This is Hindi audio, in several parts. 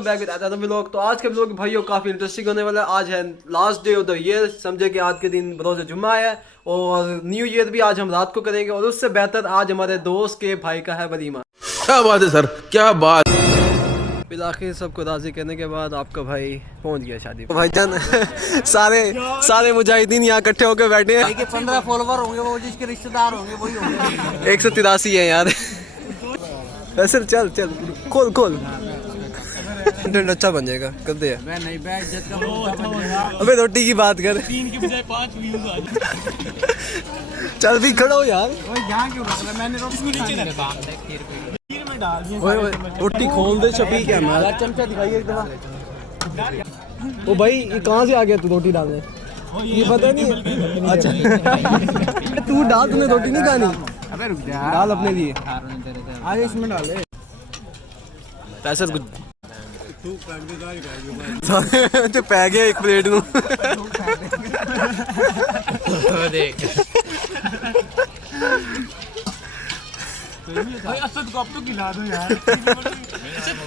Welcome back with other vlog. तो आज के व्लॉग भाइयों काफ़ी इंटरेस्टिंग होने वाला है। आज है last day of the year, समझे कि आज के दिन रोज़ जुम्मा है और न्यू ईयर भी आज हम रात को करेंगे। और उससे बेहतर आज हमारे दोस्त के भाई का है वलीमा। क्या बात है सर, क्या बात। फिर आखिर सबको राज़ी करने के बाद आपका भाई पहुंच गया शादी पे। भाईजान सारे मुजाहिदीन यहाँ इकट्ठे होकर बैठे हैं। 15 फॉलोवर होंगे, वो जिसके रिश्तेदार होंगे वही होंगे। 183 है यार। वैसे चल खोल कंटेंट अच्छा बन जाएगा। कर दे नहीं बे, इज्जत का मुद्दा बन जाएगा। अबे रोटी की बात कर। 3 की बजाय 5 व्यूज आ जाए। चल भी खड़ा हो यार। ओए यहाँ क्यों रख रहा है? मैंने रोटी नीचे रखा खीर में डाल दिया। ओए रोटी खोल दे शफीक है हमारा। चमचा दिखाइए एक दफा। ओ भाई ये कहाँ से आ गया तू रोटी डालने? ये पता नहीं। अच्छा तू डाल, तूने रोटी नहीं खानी? अबे रुक जा, डाल अपने लिए। आज इसमें डाले पैसे कुछ जो पै गया एक प्लेट में। देख भाई असद को अब तो खिला दो यार।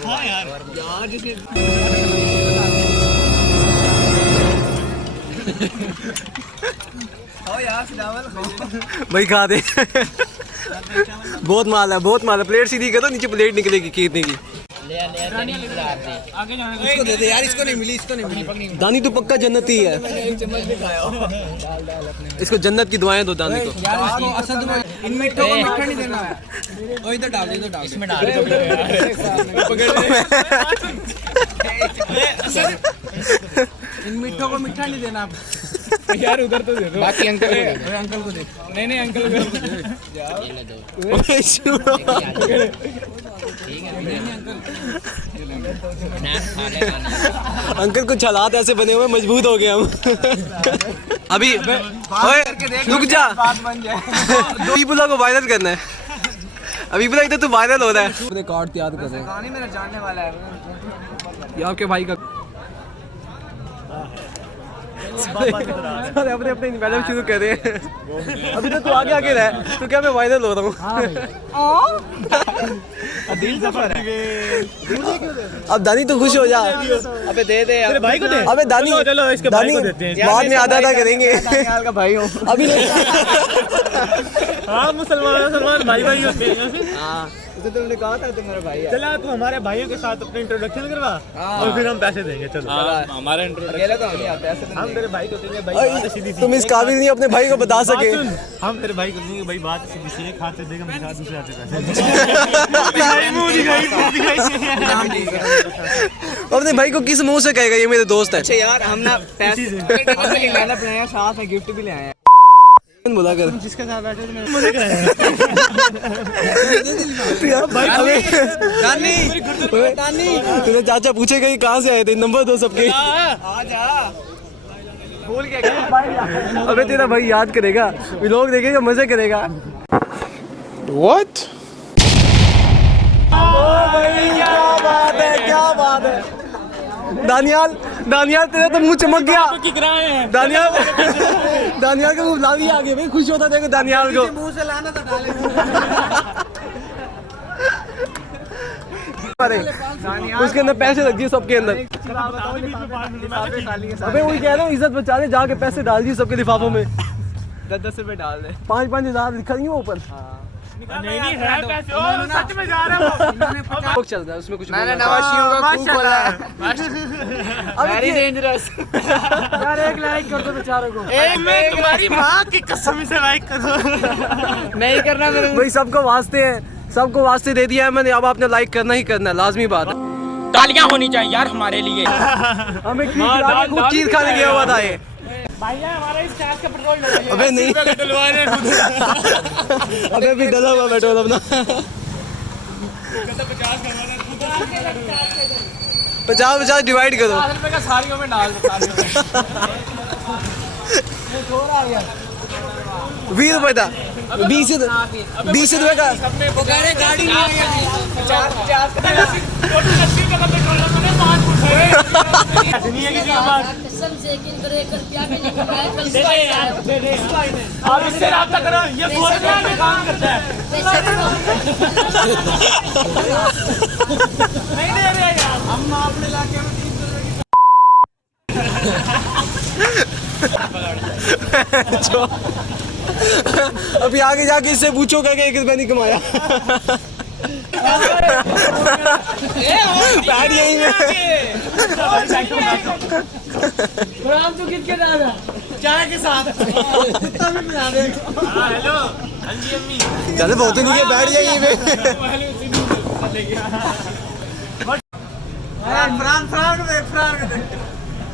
हाँ यार जिसने भाई खा दे। बहुत माल है। प्लेट सीधी करो, नीचे प्लेट निकलेगी कितने की। आगे जाने इसको दे दे यार, इसको नहीं मिली। दानी तो पक्का जन्नती है। इसको जन्नत की दुआएं दो दानी को। यार इसको असद को इन मिठों को मीठा नहीं देना है। ओ इधर डाल इसमें डाल। इन मिठों को मीठा नहीं देना यार। उधर तो दे दो, बाकी अंकल को दे दो। अंकल को दे। नहीं अंकल को अंकल कुछ हालात ऐसे बने हुए मजबूत हो गए हम। अभी रुक जा, अबीबुल्ला को वायरल करना है। अबीबुल्ला इधर तू वायरल हो रहा है। अपने कार्ड तैयार कर रहे हैं। कहानी मेरा जानने वाला है ये आपके भाई का अपने मैडम शुरू कर रहे हैं। अभी तो तू आगे रह, तो क्या मैं वायरल हो रहा हूँ। दिल सफर है। अब दानी तो खुश हो जा। अबे दे दे तेरे भाई को दे। अबे दानी चलो इसके भाई को देते हैं। बाद में आधा करेंगे। का भाई हो अभी नहीं। हाँ मुसलमान भाई होते हैं। हाँ तो तुमने कहा था तुम्हारा भाई है। चला तू हमारे भाइयों के साथ अपने इंट्रोडक्शन करवा और फिर हम पैसे देंगे। चलो हमारा अकेले तो नहीं आते ऐसे। हम तेरे भाई को देंगे। भाई बात सीधी सी। तुम इस काबिल नहीं अपने भाई को बता सके। हम तेरे भाई को देंगे। भाई बात सीधी सी है। खाते देगा मेरे साथ दूसरे आते अपने भाई को किस मुंह से कहेगा ये मेरे दोस्त है? अच्छा यार हम ना पैसे लेना पड़ेगा, साथ में गिफ्ट भी ले आए हैं। बोला कर जिसके साथ बैठे थे मुझे तेरे चाचा पूछेगा कि कहाँ से आए थे, नंबर दो सबके। भूल गया। अबे तेरा भाई याद करेगा, व्लॉग देखेगा, मजे करेगा। What? क्या बात है। दानियाल तेरा तो मुंह चमक गया। दानियाल का मुंह लाल ही आ गया भाई। खुश होता देखो दानियाल को। मुंह से लाना तो डाले। अरे उसके अंदर पैसे रख दिए सबके अंदर। अबे वही कह रहा हूँ, इज्जत बचा ले, जाके पैसे डाल दिए सबके लिफाफों में। 10-10 रुपए डाल दे। 5-5 हज़ार लिखा नहीं ऊपर। नहीं है पैसे। ओ सच में जा रहा है वो। चल रहा है उसमें कुछ। मैंने नवाशियों का खूब बोला है। Very dangerous. यार एक लाइक कर दो बेचारों को। मैं तुम्हारी माँ की कसम से लाइक करो। नहीं करना मेरे। भाई सबको वास्ते दे दिया है मैंने। अब आपने लाइक करना ही करना है, लाजमी बात है। तालियां होनी चाहिए यार हमारे लिए। हमें खूब चीज खाने गया हुआ था ये। भैया हमारा इस चार्ज का पेट्रोल लगाइए। अबे नहीं, अबे अभी डला हुआ पेट्रोल अपना। 50-50 डिवाइड करो। 50 रुपए का साड़ियों में डाल दो। 20 रुपए था। 20 रुपए का। वो कह रहे गाड़ी नहीं आई है। 50 कसम से यकीन करो, 1 रुपया भी नहीं कमाया कल से। आप इससे राब्ता करो, ये फोन पे काम करता है। पैसे नहीं दे रहे यार। हम अभी आगे जाके इससे पूछोगा कि 1 रुपया नहीं कमाया। बैठ यहीं में। तो किस के दादा चाय के साथ कुत्ता भी बना दे। हेलो हाँ जी अम्मी चल बहुत नहीं है, बैठ जाइए में। फ्रांक दे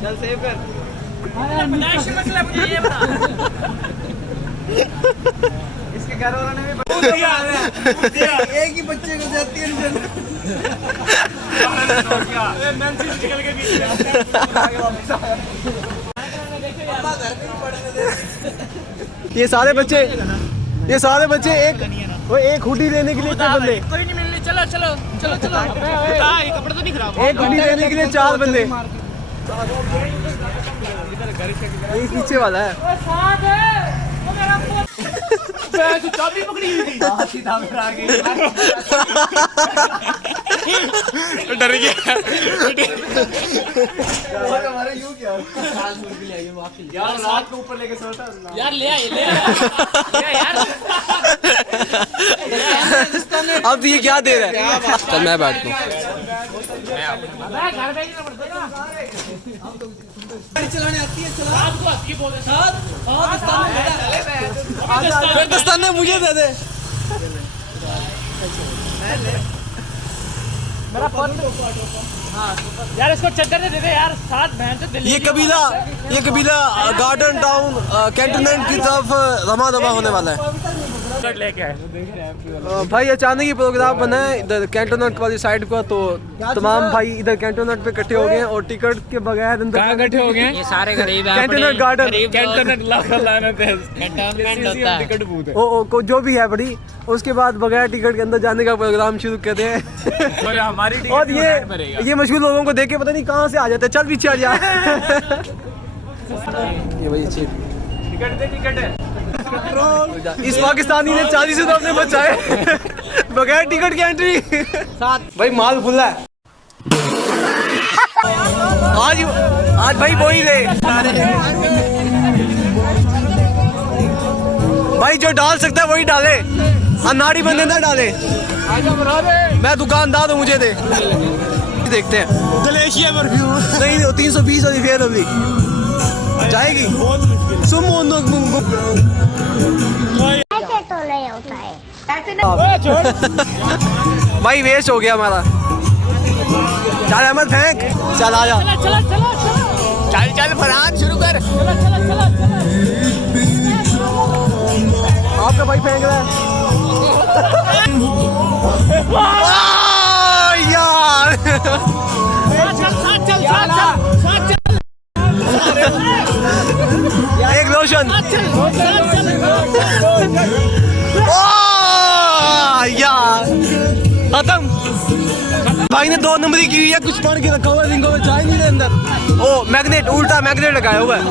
चल सेव कर। मसला मुझे ये बता। इसके घर वालों ने भी एक ही बच्चे को जाती है ये सारे बच्चे एक हुडी लेने के लिए 4 बंदे। कोई नहीं मिलने, चलो चलो चलो चलो। ये कपड़े तो नहीं खराब। एक हुडी लेने के लिए 4 बंदे। ये पीछे वाला है। साथ है वो मेरा तो चाबी पकड़ी हुई थी डर गया हमारे यूं क्या यार रात को ऊपर लेके सोता यार ले आए यार। अब ये क्या दे रहा है? चल मैं बैठता हूँ। घर भेजना पड़ता है ना। गाड़ी चलाने आती है चला रात को आती है बोल रहे साथ। फिर दस्ताने ने मुझे दे दे। मेरा फोन यार इसको चद्दर दे दे यार, साथ बहन से दिल्ली। ये कबीला गार्डन टाउन कैंटोनमेंट की तरफ रमा दमा होने वाला है। लेके आए भाई अचानक ही प्रोग्राम बना है इधर कैंटोनमेंट वाली साइड का, तो तमाम भाई इधर कैंटोनमेंट पे इकट्ठे हो गए हैं और टिकट के बगैर अंदर कहाँ इकट्ठे हो गए? ये सारे गरीब हैं। कैंटोनमेंट गार्डन कैंटोनमेंट लानत है कैंटोनमेंट होता है। टिकट बूथ है जो भी है बड़ी, उसके बाद बगैर टिकट के अंदर जाने का प्रोग्राम शुरू करते हैं। और हमारी टिकट और ये मशहूर लोगों को देख के पता नहीं कहाँ से आ जाते हैं। चल पीछे आ जा। ये भाई टिकट दे टिकट है इस पाकिस्तानी ने 40 रुपए अपने बचाए बगैर टिकट की एंट्री। भाई माल खुला है आज भाई वही दे भाई, जो डाल सकता है वही डाले, अनाड़ी बंदे ना डाले। मैं दुकानदार हूँ, मुझे दे। देखते हैं गलेशिया परफ्यूम नहीं 320 वाली फेयर अभी जाएगी। सुम तो नहीं होता है। भाई वेस्ट हो गया हमारा। चल अहमद फेंक, चल आ जा। चल फरहान शुरू कर आपका भाई फेंक रहा है। यार एक रोशन यार खत्म। भाई ने 2 नंबरी की हुई है, कुछ पढ़ के रखा हुआ है रिंगों में, चाय नहीं है अंदर। ओ मैग्नेट, उल्टा मैग्नेट लगाया हुआ है।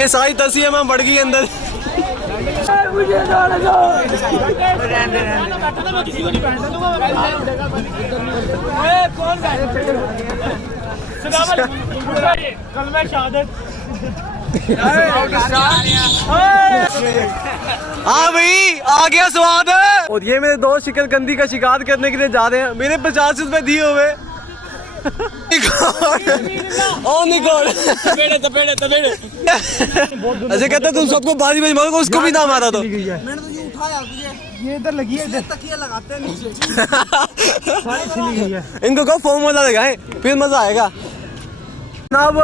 ये सारी तस्वीरें में बढ़ गई अंदर। कल मैं शहादत हाँ भाई आ गया स्वाद। और ये मेरे दोस्त शिकरकंदी का शिकार करने के लिए जा रहे हैं। मेरे 50 रुपए दिए हुए। ऐसे कहते तुम सबको बाजी बाजी मारो, उसको भी ना मारा तो। मैंने तो ये उठाया तुझे, ये इधर लगी है, इधर तकिया लगाते हैं नीचे। इनको कहो फोम वाला लगाए, फिर मजा आएगा। जनाब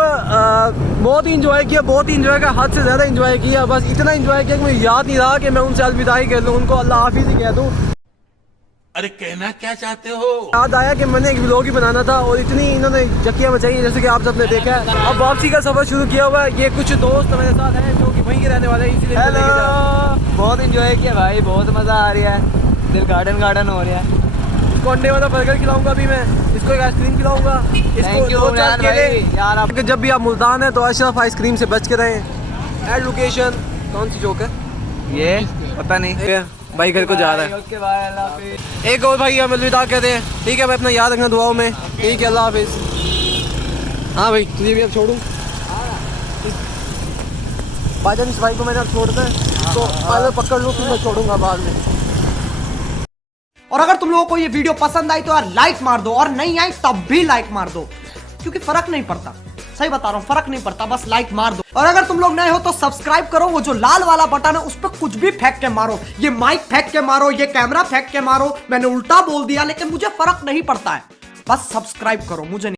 बहुत ही इंजॉय किया, बहुत ही इंजॉय किया, हद से ज़्यादा इंजॉय किया। बस इतना इंजॉय किया कि मुझे याद नहीं रहा कि मैं उनसे अलविदाई कर लूँ, उनको अल्लाह हाफिज़ ही कह दूँ। अरे कहना क्या चाहते हो? याद आया कि मैंने एक व्लॉग ही बनाना था और इतनी इन्होंने जकियाँ मचाई जैसे कि आप सबने देखा है। अब वापसी का सफ़र शुरू किया हुआ है। ये कुछ दोस्त मेरे साथ हैं जो कि वहीं के रहने वाले हैं, इसीलिए बहुत इंजॉय किया भाई, बहुत मजा आ रहा है, दिल गार्डन हो रहा है। इसको अंडे वाला बर्गर खिलाऊंगा अभी मैं, इसको एक आइसक्रीम खिलाऊंगा, Thank you इसको यार भाई, यार आप जब भी आप मुल्तान हैं तो अशरफ आइसक्रीम से बच के रहें। एड लोकेशन कौन सी चौक है? ये पता नहीं। ठीक है भाई घर को जा रहा है। ओके बाय, अल्लाह हाफिज। एक और भाई हम अलविदा कहते हैं। ठीक है भाई अपना याद रखना दुआओं में। ठीक है अल्लाह हाफिज। हाँ भाई तुझे भी अब छोड़ूं भाईजान, इस भाई को मैंने अब छोड़ना है तो पहले पकड़ लूँ फिर मैं छोड़ूंगा बाद में। और अगर तुम लोगों को ये वीडियो पसंद आई तो यार लाइक मार दो, और नहीं आई तब भी लाइक मार दो, क्योंकि फर्क नहीं पड़ता। सही बता रहा हूँ, फर्क नहीं पड़ता, बस लाइक मार दो। और अगर तुम लोग नए हो तो सब्सक्राइब करो, वो जो लाल वाला बटन है उस पर कुछ भी फेंक के मारो, ये माइक फेंक के मारो, ये कैमरा फेंक के मारो, मैंने उल्टा बोल दिया लेकिन मुझे फर्क नहीं पड़ता है, बस सब्सक्राइब करो, मुझे नहीं।